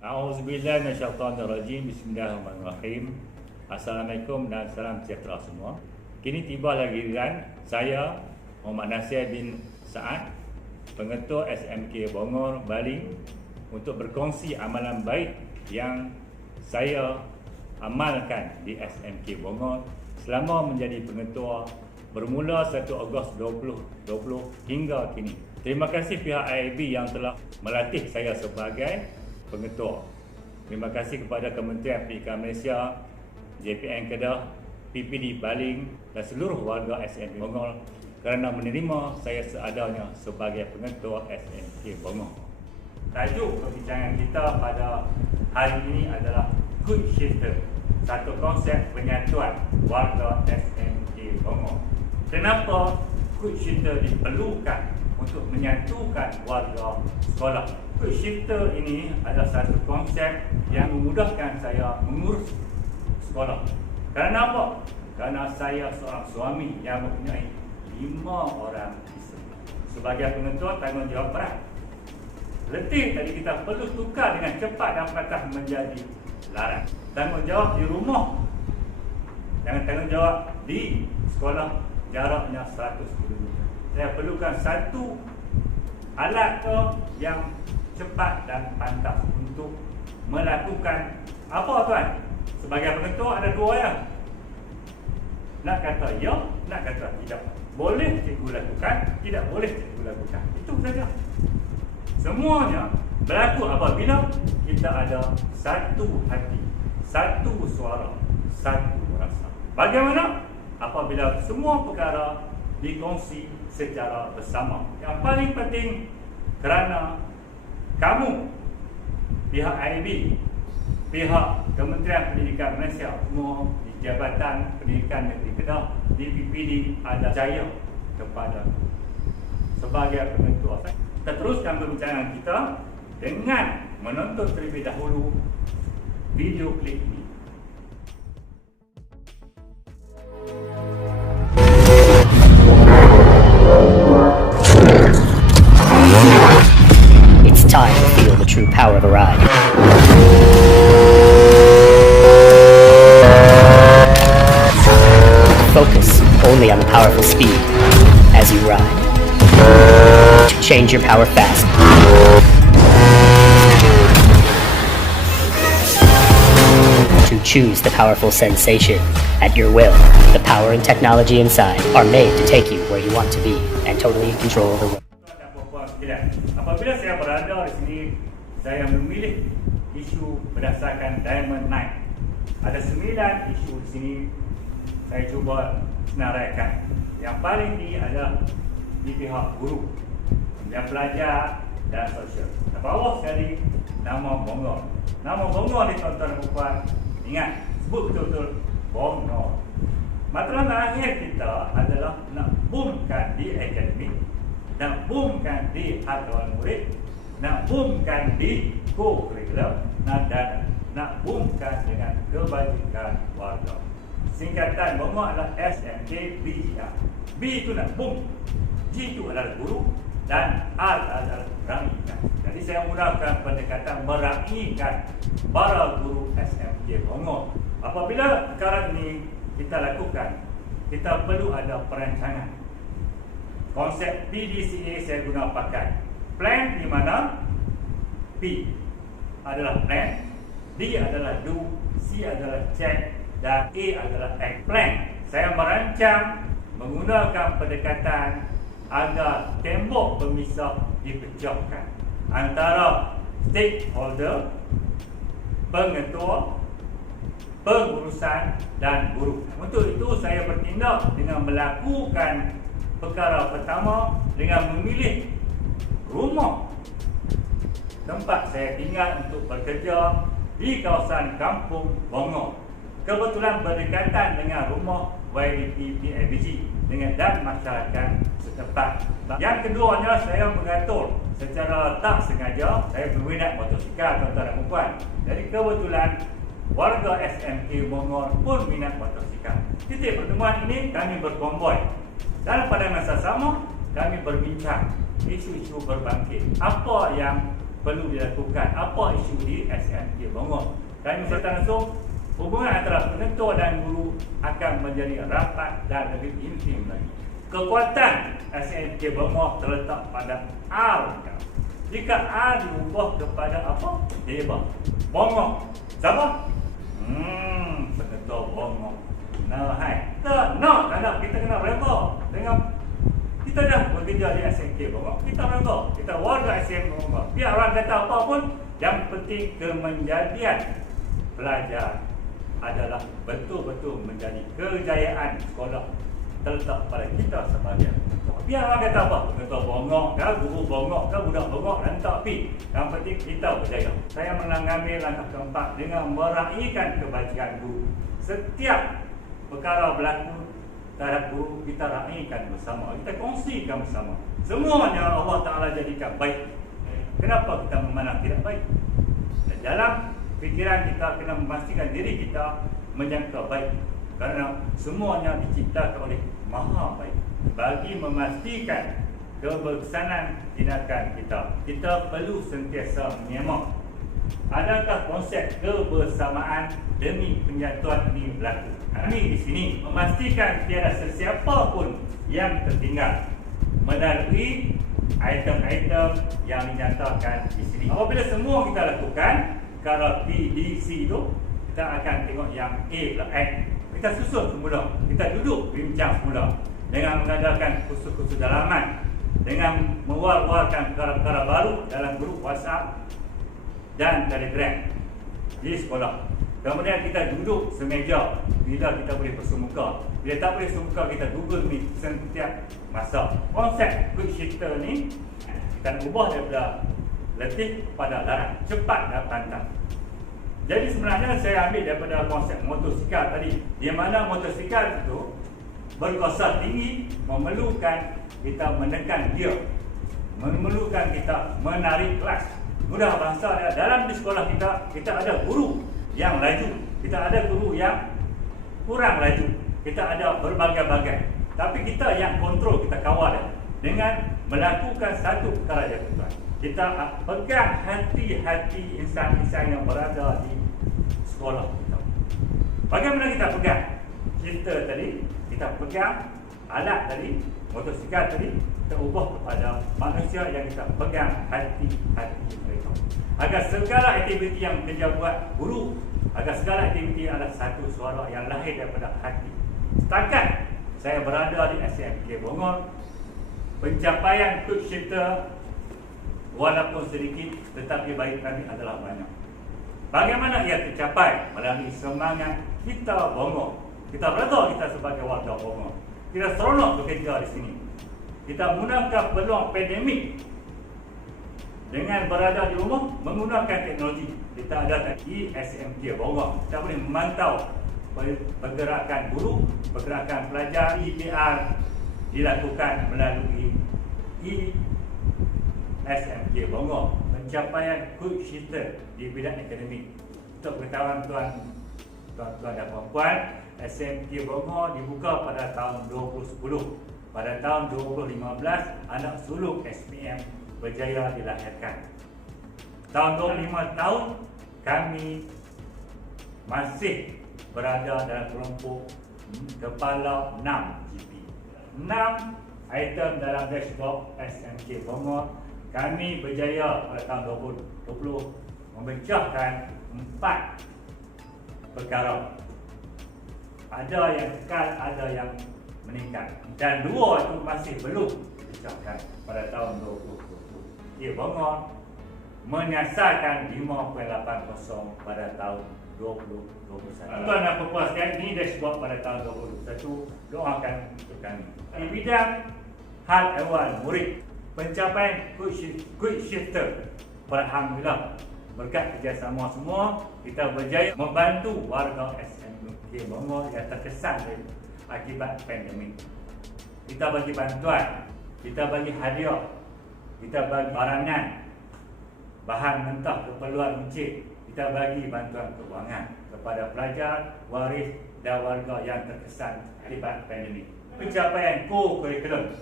A'udzubillahi minasyaitonirrajim. Bismillahirrahmanirrahim. Assalamualaikum dan salam sejahtera semua. Kini tiba lagi giliran saya, Muhammad Nasir bin Saad, Pengetua SMK Bongor, Baling, untuk berkongsi amalan baik yang saya amalkan di SMK Bongor selama menjadi pengetua bermula 1 Ogos 2020 hingga kini. Terima kasih pihak IAB yang telah melatih saya sebagai pengetua. Terima kasih kepada Kementerian Pendidikan Malaysia, JPN Kedah, PPD Baling dan seluruh warga SMK Bongor kerana menerima saya seadanya sebagai pengetua SMK Bongor. Tajuk perbincangan kita pada hari ini adalah Good Shifter, satu konsep penyatuan warga SMK Bongor. Kenapa Good Shifter diperlukan untuk menyatukan warga sekolah? Good Shifter ini adalah satu konsep yang memudahkan saya mengurus sekolah. Kerana apa? Kerana saya seorang suami yang mempunyai 5 orang isteri. Sebagai pengetua, tanggungjawab berat. Letih tadi kita perlu tukar dengan cepat dan patah menjadi larang. Tanggungjawab di rumah dengan tanggungjawab di sekolah jaraknya 100 km. Saya perlukan satu alat yang cepat dan pantas untuk melakukan apa, tuan? Sebagai pengetua ada 2 ya. Nak kata ya, nak kata tidak. Boleh cikgu lakukan, tidak boleh cikgu lakukan. Itu saja. Semuanya berlaku apabila kita ada satu hati, satu suara, satu rasa. Bagaimana? Apabila semua perkara dikongsi secara bersama. Yang paling penting kerana kamu, pihak IAB, pihak Kementerian Pendidikan Malaysia, semua di Jabatan Pendidikan Negeri Kedah, di PPD ada jaya kepada sebagai pengetua. Kita teruskan perbincangan kita dengan menonton terlebih dahulu video klip ini. Time to feel the true power of a ride. Focus only on the powerful speed as you ride. Change your power fast. To choose the powerful sensation at your will. The power and technology inside are made to take you where you want to be and totally control the road. Apabila saya berada di sini, saya memilih isu berdasarkan Diamond Night. Ada 9 isu di sini, saya cuba senaraikan. Yang paling tinggi adalah di pihak guru, kemudian pelajar dan sosial. Di bawah sekali, nama Bongor. Nama Bongor ni tuan-tuan dan puan, ingat, sebut betul-betul Bongor. Matlamat akhir kita adalah nak boomkan di akademik, nak boomkan di hadapan murid, nak boomkan di co-curriculum, dan nak boomkan dengan kebajikan warga. Singkatan Bongor adalah SMK BGR. B itu nak boom, G itu adalah guru, dan R adalah rapikan. Jadi saya menggunakan pendekatan merapikan para guru SMK Bongor. Apabila perkara ini kita lakukan, kita perlu ada perancangan. Konsep PDCA saya guna pakai plan, di mana P adalah plan, D adalah do, C adalah check, dan A adalah act. Plan, saya merancang menggunakan pendekatan agar tembok pemisah dipecahkan antara stakeholder, pengetua, pengurusan dan guru. Untuk itu saya bertindak dengan melakukan perkara pertama dengan memilih rumah tempat saya tinggal untuk bekerja di kawasan Kampung Bongor. Kebetulan berdekatan dengan rumah YDP PABG dan masyarakat setempat. Yang keduanya, saya mengatur secara tak sengaja, saya berminat motosikal, tuan-tuan dan puan. Jadi kebetulan warga SMK Bongor pun minat motosikal. Titik pertemuan ini kami berkonvoi. Dan pada masa sama, kami berbincang isu-isu berbangkit. Apa yang perlu dilakukan. Apa isu di SMK Bongor? Kami serta langsung hubungan antara penentu dan guru akan menjadi rapat dan lebih intim lagi. Kekuatan SMK Bongor terletak pada R. Jika R diubah kepada apa? Dia Bongor. Siapa? Penentu Bongor. Nah, hai. Tak nak kita kena reda dengan kita dah bekerja di SMK Bongor. Kita reda. Kita warga SMK Bongor. Biar orang kata apa pun, yang penting kemenjadian pelajar adalah betul-betul menjadi kejayaan sekolah terletak pada kita sebagai penentu. Biar orang kata apa, penentu Bongor ke, guru Bongor ke, budak Bongor, lantak pi. Yang penting kita berjaya. Saya mengambil langkah keempat dengan meraihkan kebajikan guru. Setiap perkara berlaku terhadap guru, kita raihkan bersama, kita kongsikan bersama. Semuanya Allah Ta'ala jadikan baik. Kenapa kita memandang tidak baik? Dan dalam fikiran kita kena memastikan diri kita menjangka baik, kerana semuanya diciptakan oleh Maha Baik. Bagi memastikan keberkesanan tindakan kita perlu sentiasa menyemak. Adakah konsep kebersamaan demi penyatuan ini berlaku? Kami di sini memastikan tiada sesiapa pun yang tertinggal melalui item-item yang dinyatakan di sini. Apabila semua kita lakukan, kalau PDC itu, kita akan tengok yang A pula X. Kita susun semula, kita duduk bincang semula dengan mengadakan kursus-kursus dalaman, dengan mewar-warkan perkara-perkara baru dalam grup WhatsApp dan Telegram di sekolah. Kemudian kita duduk semeja bila kita boleh bersemuka. Bila tak boleh bersemuka, kita Google Meet setiap masa. Konsep quick shifter ni kita ubah daripada letih kepada larang, cepat dan pantang. Jadi sebenarnya saya ambil daripada konsep motosikal tadi, di mana motosikal itu berkuasa tinggi, memerlukan kita menekan gear, memerlukan kita menarik kelas. Mudah bahasa dalam di sekolah kita ada guru yang laju, kita ada guru yang kurang laju, kita ada berbagai-bagai. Tapi kita yang kontrol, kita kawal dengan melakukan satu perkara yang tuan. Kita pegang hati-hati insan-insan yang berada di sekolah kita. Bagaimana kita pegang? Kita tadi, kita pegang alat tadi, motosikal tadi, kita ubah kepada manusia yang kita pegang hati-hati mereka. Agar segala aktiviti yang kerja buat guru, agar segala aktiviti adalah satu suara yang lahir daripada hati. Setakat saya berada di SMK Bongor, pencapaian quick shifter walaupun sedikit tetapi bagi kami adalah banyak. Bagaimana ia tercapai? Melalui semangat kita Bongor. Kita berada kita sebagai warga Bongor. Kita seronok bekerja di sini. Kita menggunakan peluang pandemik dengan berada di rumah menggunakan teknologi. Kita ada di SMK Bongor. Kita boleh memantau pergerakan guru, pergerakan pelajar. IPR dilakukan melalui SMK Bongor. Pencapaian quick shifter di bidang akademik. Untuk pengetahuan tuan-tuan dan puan-puan, SMK Bongor dibuka pada tahun 2010. Pada tahun 2015, anak sulung SPM berjaya dilahirkan. Tahun 25 tahun, kami masih berada dalam kelompok kepala 6 GP. 6 item dalam dashboard SMK Bongor. Kami berjaya pada tahun 2020 memecahkan 4 perkara. Ada yang kekal, ada yang meningkat. Dan 2 itu masih belum dipecahkan pada tahun 2020. Bongor menyiasatkan 5.80 pada tahun 2021. Tuan dan puan sekalian, ini dashboard pada tahun 2021. Doakan untuk kami. Di bidang hal ehwal murid, pencapaian quick shifter, alhamdulillah berkat kerjasama semua, kita berjaya membantu warga SMK Bongor yang terkesan akibat pandemik. Kita bagi bantuan, kita bagi hadiah, kita bagi barangan, bahan mentah keperluan masjid, kita bagi bantuan keuangan kepada pelajar, waris dan warga yang terkesan akibat pandemik. Pencapaian co-curriculum.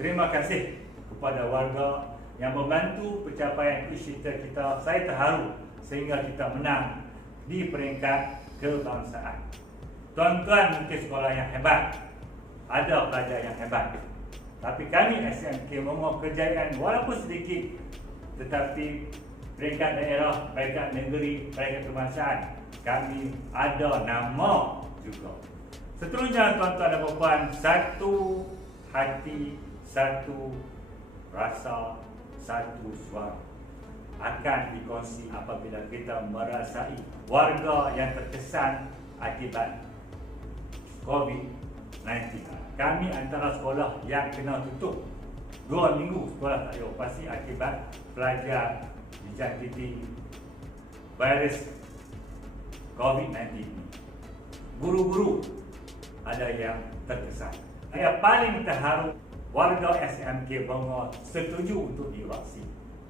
Terima kasih kepada warga yang membantu pencapaian cita kita. Saya terharu sehingga kita menang di peringkat kebangsaan. Tuan-tuan mungkin sekolah yang hebat, ada pelajar yang hebat, tapi kami SMK Bongor kejayaan walaupun sedikit, tetapi peringkat daerah, peringkat negeri, peringkat kebangsaan, kami ada nama juga. Seterusnya tuan-tuan dan puan, satu hati, satu rasa, satu suara akan dikongsi apabila kita merasai warga yang terkesan akibat COVID-19. Kami antara sekolah yang kena tutup 2 minggu, sekolah tak ada operasi akibat pelajar dijangkiti virus COVID-19 ini. Guru-guru ada yang terkesan. Saya paling terharu warga SMK Bongor setuju untuk divaksin.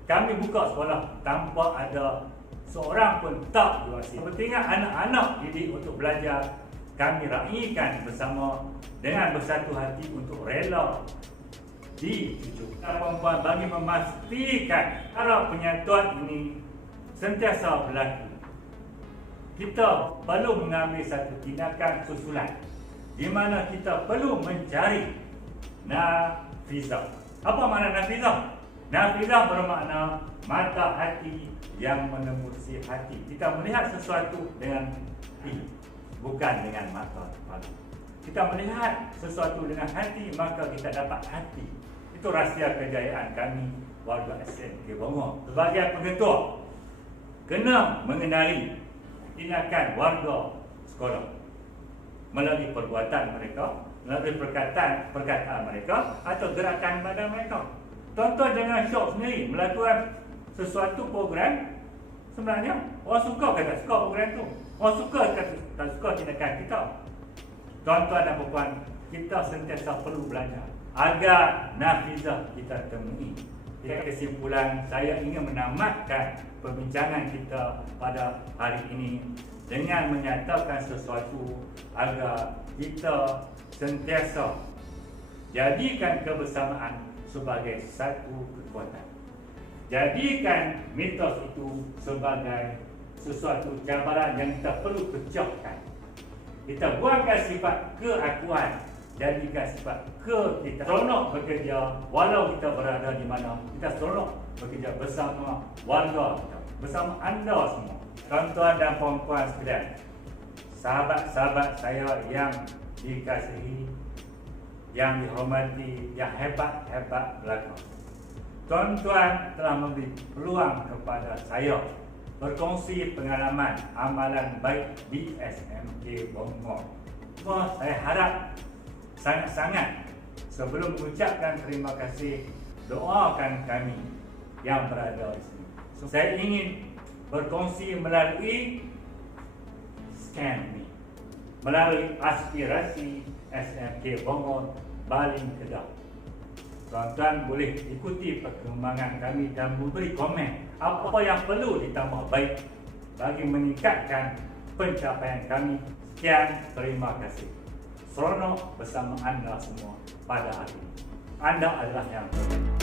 Kami buka sekolah tanpa ada seorang pun tak divaksin. Kepentingan anak-anak didik untuk belajar, kami raikan bersama dengan bersatu hati untuk rela dicucuk. Puan-puan, bagi memastikan cara penyatuan ini sentiasa berlaku, kita perlu mengambil satu tindakan susulan di mana kita perlu mencari nafizah. Apa makna nafizah? Nafizah bermakna mata hati yang menembusi hati. Kita melihat sesuatu dengan hati, bukan dengan mata kepala. Kita melihat sesuatu dengan hati, maka kita dapat hati. Itu rahsia kejayaan kami warga SMK Bongor. Sebagai pengetua, kena mengenali tindakan warga sekolah melalui perbuatan mereka, melalui perkataan mereka atau gerakan badan mereka. Tuan-tuan jangan syok sendiri melakukan sesuatu program. Sebenarnya orang suka ke tak suka program tu, orang suka ke tak suka tindakan kita. Tuan-tuan dan puan, kita sentiasa perlu belajar agar nafizah kita temui. Di kesimpulan, saya ingin menamatkan perbincangan kita pada hari ini dengan menyatakan sesuatu agar kita sentiasa jadikan kebersamaan sebagai satu kekuatan. Jadikan mitos itu sebagai sesuatu cabaran yang kita perlu pecahkan. Kita buangkan sifat keakuan, jadikan sifat kita seronok bekerja walau kita berada di mana. Kita seronok bekerja bersama warga kita, bersama anda semua. Tuan-tuan dan puan-puan sekalian, sahabat-sahabat saya yang dikasihi, yang dihormati, yang hebat-hebat belaka. Tuan-tuan telah memberi peluang kepada saya berkongsi pengalaman amalan baik di SMK Bongor. Saya harap sangat-sangat sebelum mengucapkan terima kasih, doakan kami yang berada di sini. Saya ingin berkongsi melalui scan ini, melalui aspirasi SMK Bongor Baling Kedah. Tuan-tuan boleh ikuti perkembangan kami dan memberi komen apa yang perlu ditambah baik bagi meningkatkan pencapaian kami. Sekian, terima kasih. Seronok bersama anda semua pada hari ini. Anda adalah yang terbaik.